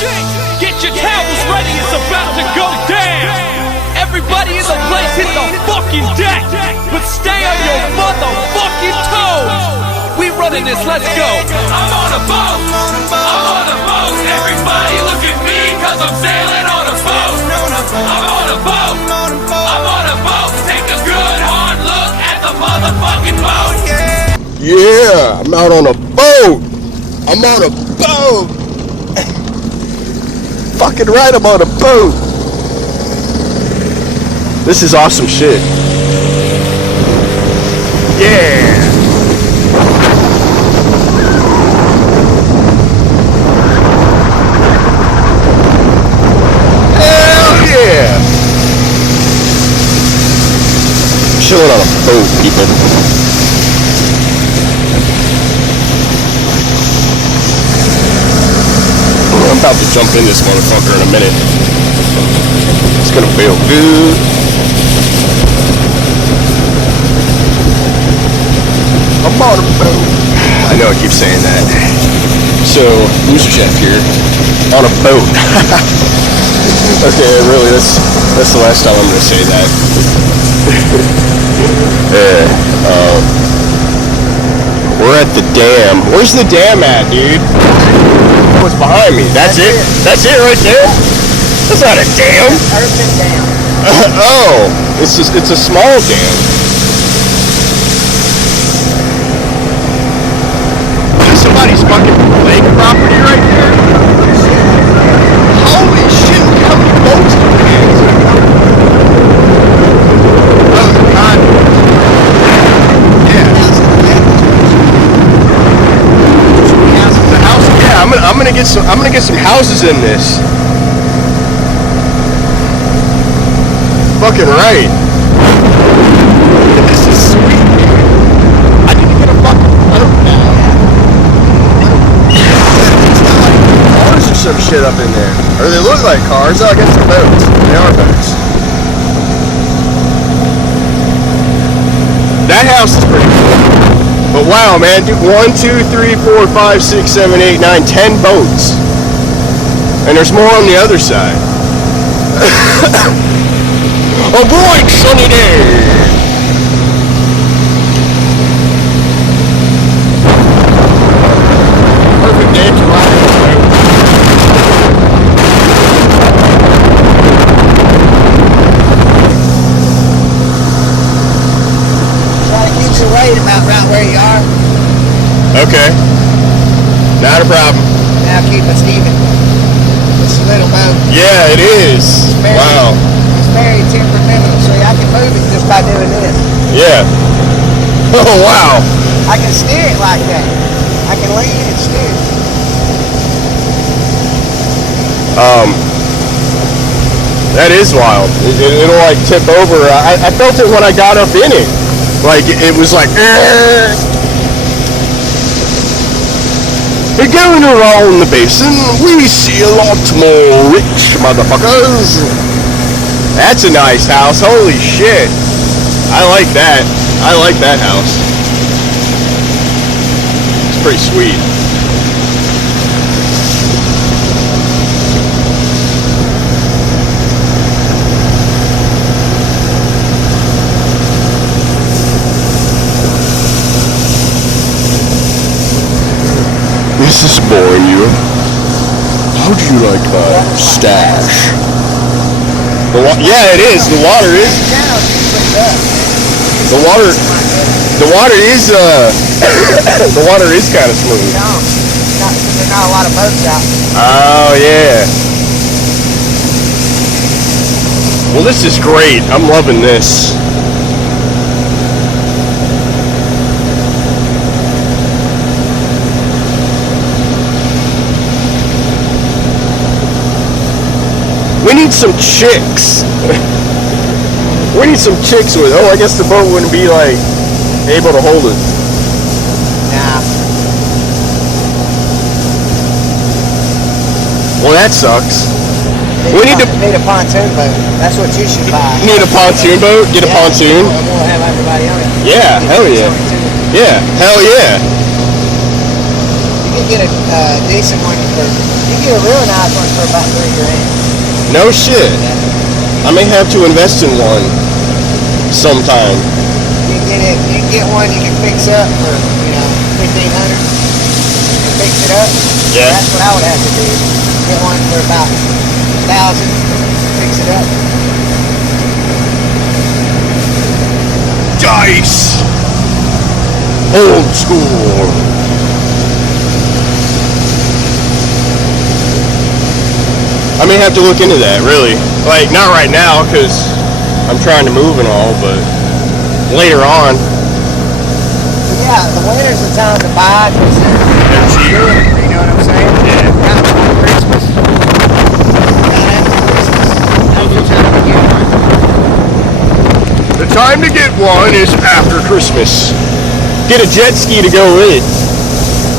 Get your towels ready, it's about to go down. Everybody in the place hit the fucking deck, but stay on your motherfucking toes. We running this, let's go. I'm on a boat, I'm on a boat. Everybody look at me, cause I'm sailing on a boat. I'm on a boat, I'm on a boat. Take a good hard look at the motherfucking boat. Yeah, I'm out on a boat. I'm on a boat. Fucking right, I'm on a boat. This is awesome shit. Yeah. Hell yeah. Chilling on a boat, people. I'm about to jump in this motherfucker in a minute. It's gonna feel good. I'm on a boat. I know I keep saying that. So, Loser Chef here. On a boat. Okay, really, that's the last time I'm gonna say that. We're at the dam. Where's the dam at, dude? What's behind me? That's it? That's it right there? That's not a dam. Urban dam. Oh, it's a small dam. Is somebody's fucking lake property right there? Holy shit, look how many boats there is. Oh, God. Yeah. The house, yeah, I'm gonna get some houses in this. Fucking right. This is sweet, dude. I need to get a fucking boat now. It's not like cars or some shit up in there. Or they look like cars. Oh, I guess they're boats. They are boats. That house is pretty cool. But wow, man, dude, 1, 2, 3, 4, 5, 6, 7, 8, 9, 10 boats. And there's more on the other side. A bright sunny day. Perfect day to ride a boat. Try to keep your weight about right where you are. Okay. Not a problem. Now keep us even. It's a little boat. Yeah, it is. Wow. It's very temperamental. See, I can move it just by doing this. Yeah. Oh, wow. I can steer it like that. I can lean and steer it. That is wild. It'll like tip over. I felt it when I got up in it. Like, it was like, We're going around the basin, we see a lot more rich motherfuckers. That's a nice house, holy shit. I like that. I like that house. It's pretty sweet. This is boring you. How do you like my stash? Yeah, it is. The water is. The water is. The water is kind of smooth. There's not a lot of boats out. Oh yeah. Well, this is great. I'm loving this. We need some chicks. We need some chicks with. Oh, I guess the boat wouldn't be like able to hold it. Nah. Well, that sucks. We need a pontoon boat. That's what you should buy. Need a pontoon boat? Get a pontoon? We'll have everybody on it. Yeah, hell yeah. Yeah, hell yeah. You get get a decent one for, you can get a real nice one for about $3,000. No shit. I may have to invest in one sometime. You can get one you can fix up for, $1,500. You fix it up. Yeah. That's what I would have to do. Get one for about $1,000. Fix it up. Dice! Old school. I may have to look into that, really. Like, not right now, because I'm trying to move and all, but later on. Yeah, the winter's the time to buy because they're cheaper. You know what I'm saying? Yeah. Not before Christmas. Not after Christmas. That's the time to get one. The time to get one is after Christmas. Get a jet ski to go with it.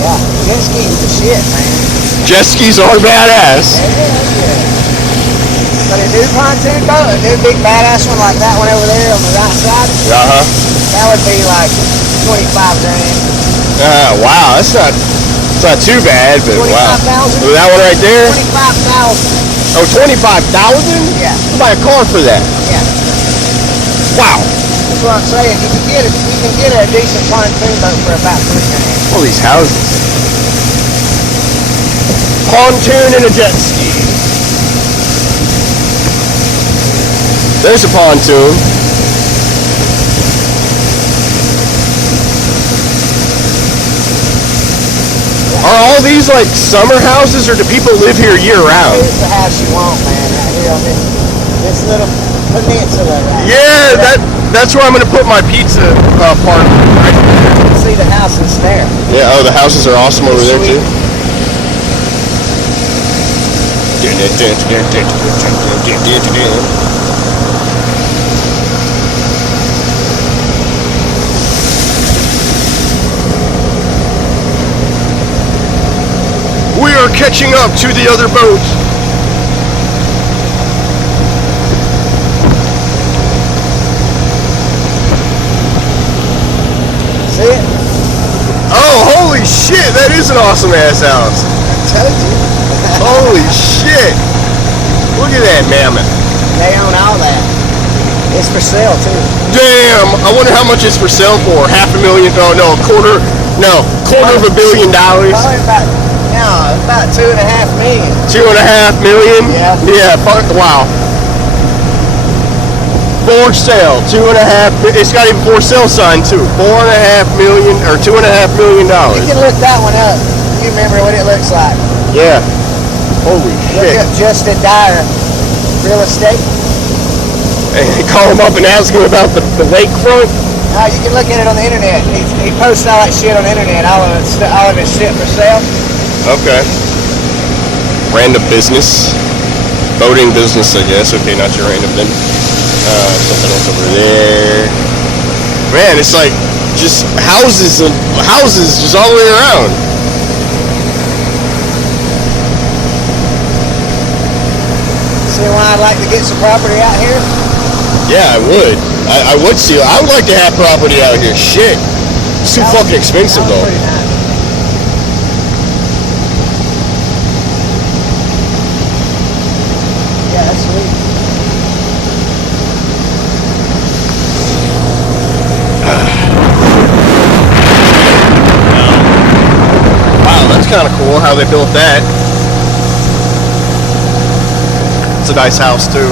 Yeah, jet ski's the shit, man. Jet skis are badass. Yeah. But a new pontoon boat, a new big badass one like that one over there on the right side, Uh-huh. that would be like $25,000. Wow, it's not too bad, but wow. 25,000? That one right there? 25,000. Oh, 25,000? Yeah. You buy a car for that. Yeah. Wow. That's what I'm saying. You can get a decent pontoon boat for about $3,000. All these houses. Pontoon and a jet ski. There's a pontoon. Are all these like summer houses, or do people live here year round? Here's the house you want, man, out here on this little peninsula right Yeah, here. that's where I'm gonna put my pizza park. Right there. You can see the houses there. Yeah. Oh, the houses are awesome over there too. We are catching up to the other boat. See it? Oh, holy shit! That is an awesome ass house. I told you. Holy shit! Look at that mammoth. They own all that. It's for sale too. Damn! I wonder how much it's for sale for. $500,000? Oh no, quarter of $1 billion. Probably about $2.5 million. $2.5 million? Yeah. Yeah. Wow. For sale, it's got even for sale sign too. $4.5 million or $2.5 million. You can look that one up. You remember what it looks like. Yeah. Holy Look shit. up Justin Dyer Real Estate. And call him up and ask him about the lakefront. You can look at it on the internet. He posts all that shit on the internet. All of his shit for sale. Okay. Random business. Boating business, I guess. Okay, not your random then. Something else over there. Man, it's like just houses just all the way around. See why I'd like to get some property out here? Yeah, I would. I would see. I would like to have property out here. Shit. It's too fucking expensive That was though. pretty nice. Yeah, that's sweet. Wow, that's kind of cool how they built that. It's a nice house too.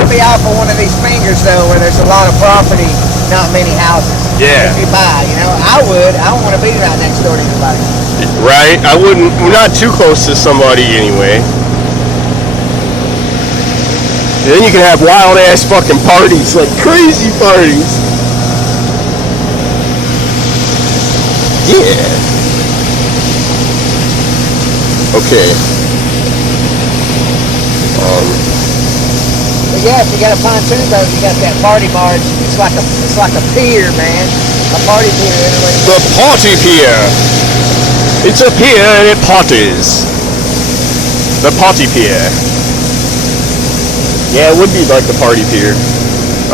You'll be out for one of these fingers though, where there's a lot of property, not many houses. Yeah. If you buy, I would. I don't want to be right next door to anybody. Right? I wouldn't. We're not too close to somebody anyway. And then you can have wild ass fucking parties, like crazy parties. Yeah. Okay. But yeah, if you got a pontoon boat, you got that party barge. It's like a pier, man. A party pier. Anyway. The party pier. It's a pier and it parties. The party pier. Yeah, it would be like the party pier.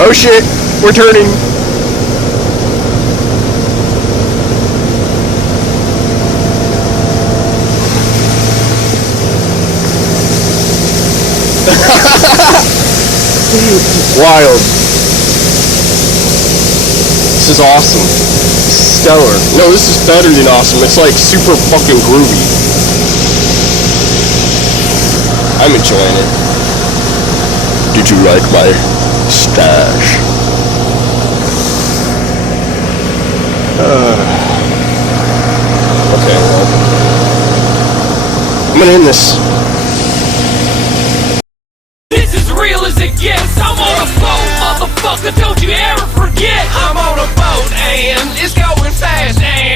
Oh shit, we're turning. Wild. This is awesome. This is stellar. No, this is better than awesome. It's like super fucking groovy. I'm enjoying it. Did you like my stash? Okay, well, I'm gonna end this. This is real as it gets. I'm on a boat, motherfucker. Don't you ever forget. I'm on a boat and it's going fast and